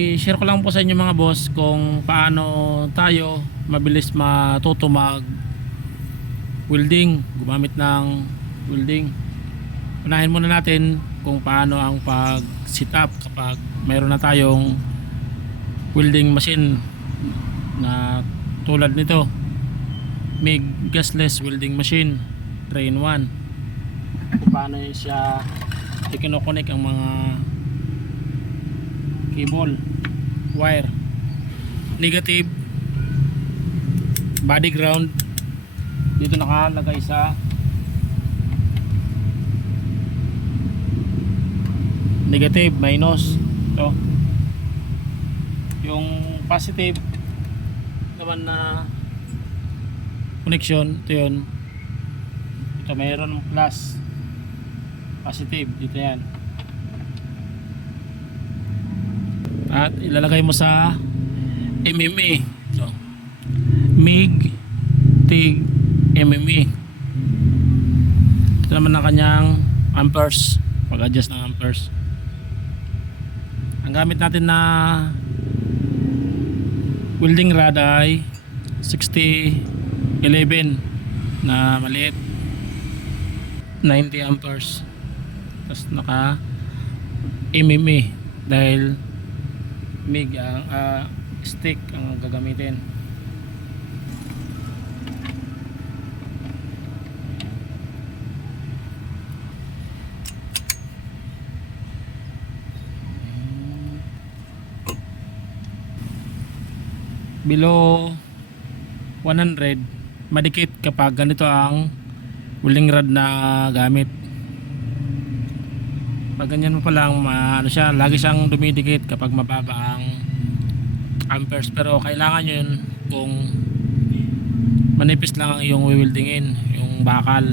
I-share ko lang po sa inyo mga boss kung paano tayo mabilis matuto mag welding, gumamit ng welding. Unahin muna natin kung paano ang pag sit up kapag mayroon na tayong welding machine na tulad nito MIG gasless welding machine train 1 paano siya ikinokonek ang mga cable wire negative body ground. Dito nakalagay sa negative minus. Ito. Yung positive naman na connection ito yun. Ito mayroon plus. Positive dito yan at ilalagay mo sa MMA ito MIG TIG MMA ito naman ang kanyang amperes. Pag adjust ng amperes. Ang gamit natin na welding rod ay 6011 na maliit. 90 amperes. Tapos naka MMA dahil MIG ang ah, stick ang gagamitin. Below 100 madikit kapag ganito ang welding rod na gamit pag ganyan mo pa lang ma, ano siya, lagi siyang dumidikit kapag mababa ang amperes pero kailangan yun kung manipis lang ang iyong wewildingin yung bakal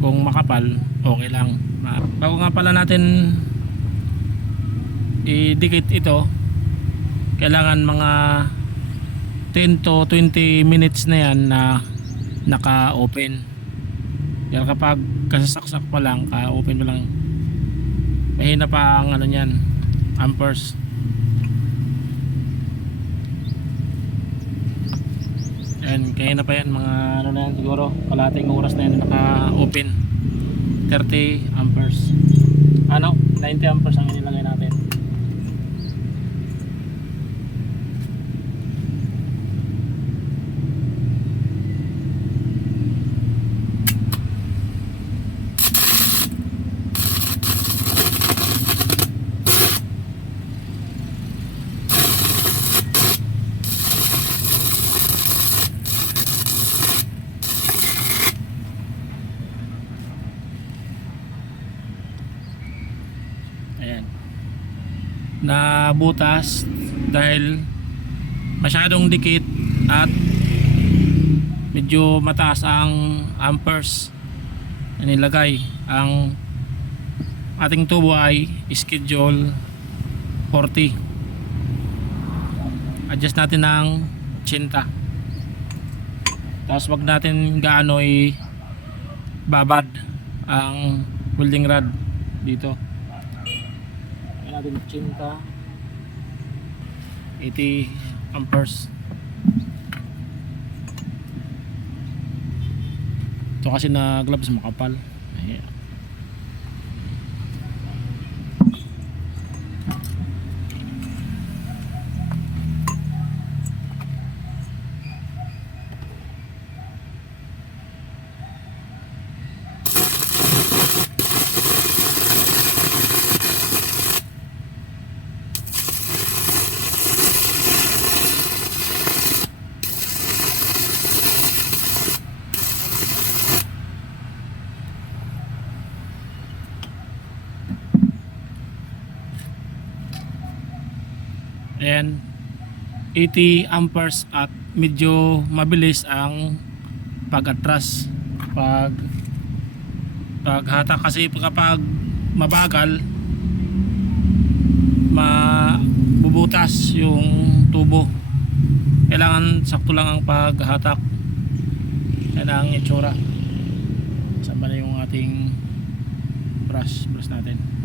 kung makapal okay lang bago nga pala natin idikit ito kailangan mga 10 to 20 minutes na yan na naka-open. Yan kapag kasasaksak pa lang, ka-open pa lang. Mahina pa ang ano niyan, amperes. Yan, kaya na pa yan mga ano na yan siguro, kalating oras na yan naka-open. 30 amperes. Ano? 90 amperes ang inilagay natin. Ayan. Na butas dahil masyadong dikit at medyo mataas ang amperes na nilagay. Ang ating tubo ay schedule 40. Adjust natin ng 80. Tapos wag natin gaano i babad ang welding rod dito natin cinta 80 amperes ito kasi na gloves makapal. Ayan. And 80 amperes at medyo mabilis ang pag-atras pag paghata kasi kapag mabagal mabubutas yung tubo. Kailangan sakto lang ang paghatak. Yan ang itsura. Saan ba na yung ating brush brush natin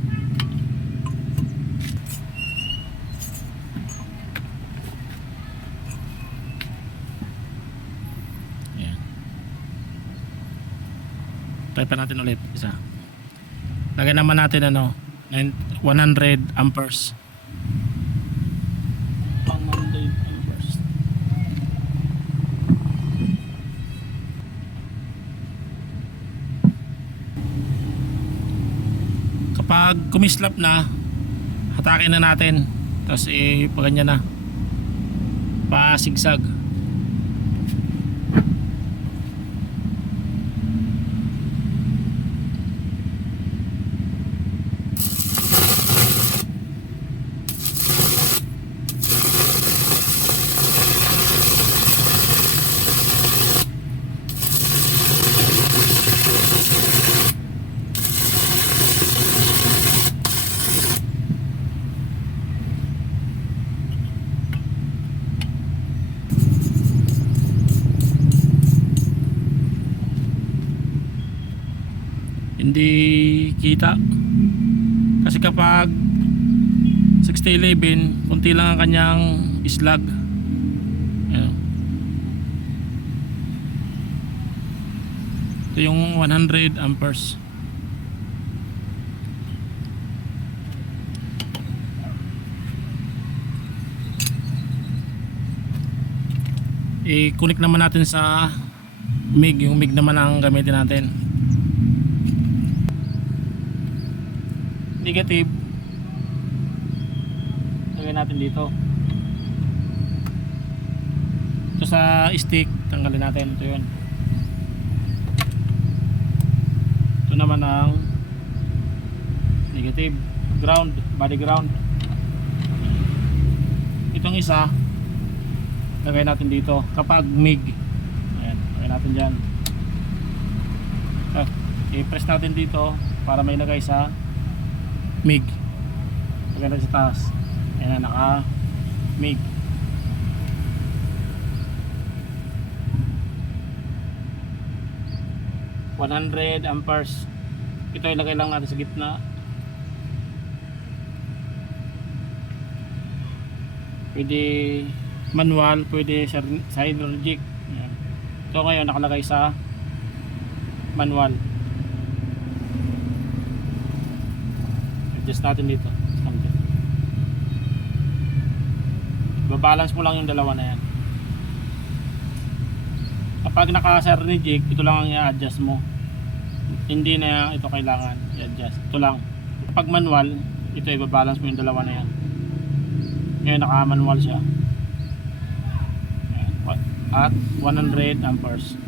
try pa natin ulit isa. Lagay naman natin ano 9 100 amperes 100 amperes. Kapag kumislap na hatakin na natin. Tapos eh paganyan na. Pasigsag hindi kita. Kasi kapag 6011 kunti lang ang kanyang slug Ayan. ito yung 100 amperes. I-connect naman natin sa MIG yung MIG naman ang gamitin natin negative. Lagay natin dito. Ito sa stick tanggalin natin. Ito yun. Ito naman ang negative. Ground body ground. Itong isa lagay natin dito. Kapag MIG. Ayan lagay natin dyan. Ah, i-press natin dito para may lagay sa MIG. Natin sa taas. Ayan na naka MIG. $100 amperes. Ito ilagay lang natin sa gitna. Pwede manual pwede Ayan. ito ngayon nakalagay sa manual adjust natin dito. Babalance mo lang yung dalawa na yan. Kapag naka synergic ito lang ang i-adjust mo. Hindi na ito kailangan i-adjust. Ito lang. Kapag manual ito i-balance mo yung dalawa na yan. Ngayon naka manual siya at 100 amperes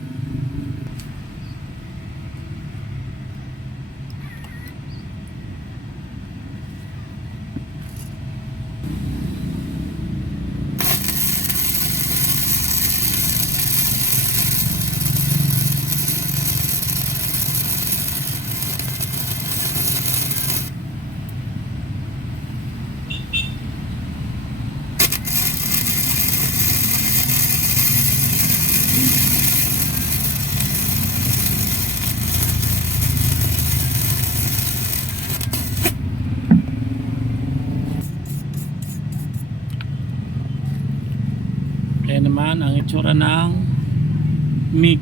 Kaya naman ang itsura ng MIG.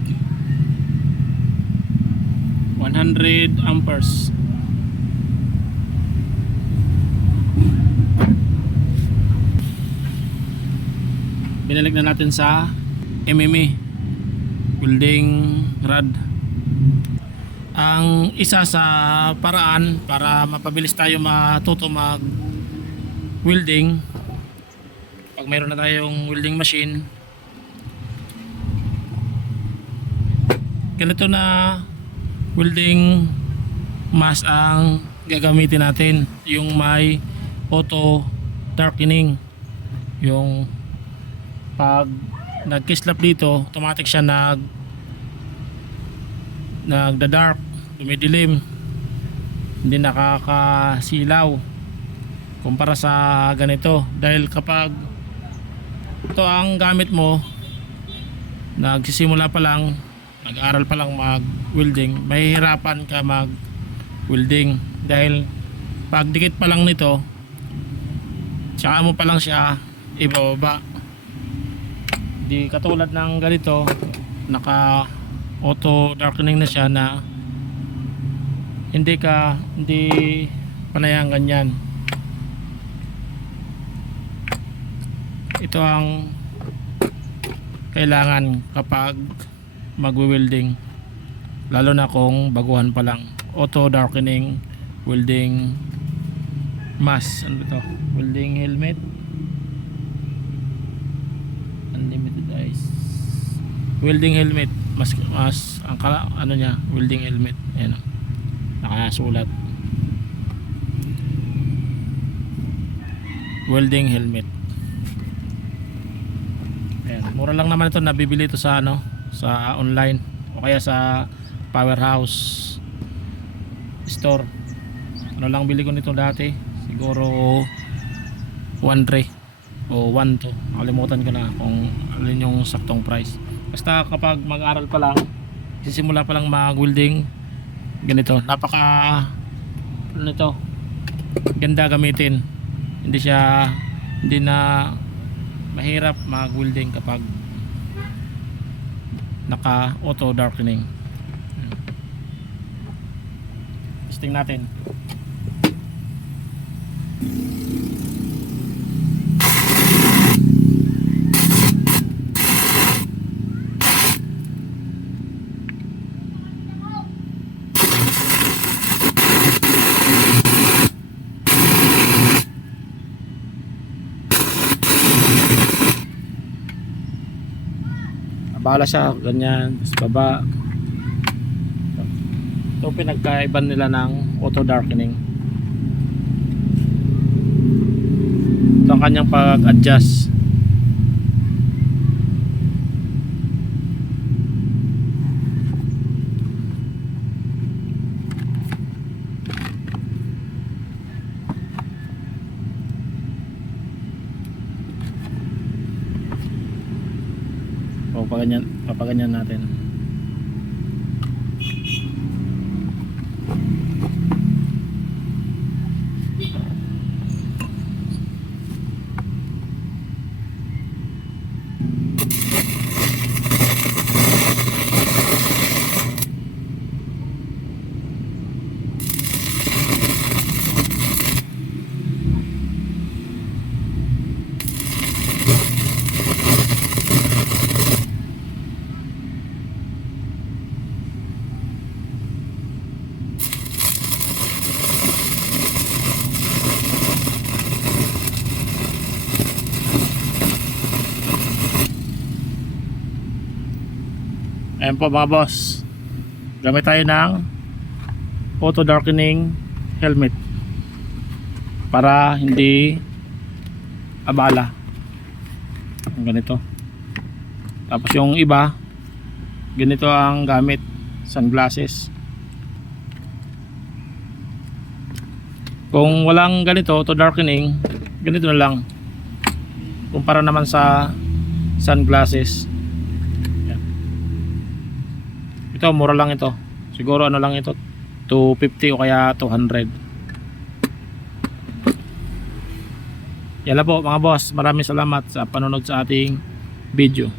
100 amperes. Binalik na natin sa MMA welding rod. Ang isa sa paraan para mapabilis tayo matuto mag welding pag mayroon na tayong welding machine ganito na welding mask ang gagamitin natin. Yung may auto darkening. Yung pag nagkislap dito automatic siya nag nagda-dark dumidilim. Hindi nakakasilaw kumpara sa ganito. Dahil kapag ito ang gamit mo nagsisimula pa lang nag-aral pa lang mag welding mahihirapan ka mag welding dahil pag dikit pa lang nito tsaka mo pa lang siya ibababa. Di katulad ng ganito naka auto darkening na siya na hindi ka hindi panayang ganyan. Ito ang kailangan kapag magwe-welding lalo na kung baguhan pa lang. Auto darkening welding mask. Ano ba to welding helmet. Unlimited eyes. Welding helmet. Mas mas ang kala, ano niya? Welding helmet. Ayan nakasulat. Welding helmet. Ayan. Mura lang naman ito. Nabibili ito sa ano sa online o kaya sa powerhouse store. Ano lang bili ko nito dati? Siguro 1 o 1 to nakalimutan ko na kung alin yung saktong price. Basta kapag mag-aral pa lang sisimula pa lang mag-welding ganito. Napaka ano nito? Ganda gamitin. Hindi siya hindi na mahirap mag-welding kapag naka auto darkening testing natin Bala siya, ganyan, sa baba. Ito pinagkaiban nila ng auto darkening. Ito ang kanyang pag-adjust. Papaganyan, papaganyan natin. Ayan po mga boss. Gamit tayo ng auto darkening helmet para hindi abala. Ganito. Tapos yung iba ganito ang gamit sunglasses. Kung walang ganito auto darkening, ganito na lang. Kumpara naman sa sunglasses. Ito, mura lang ito. Siguro ano lang ito, 250 o kaya 200. Yan lang po mga boss. Maraming salamat sa panonood sa ating video.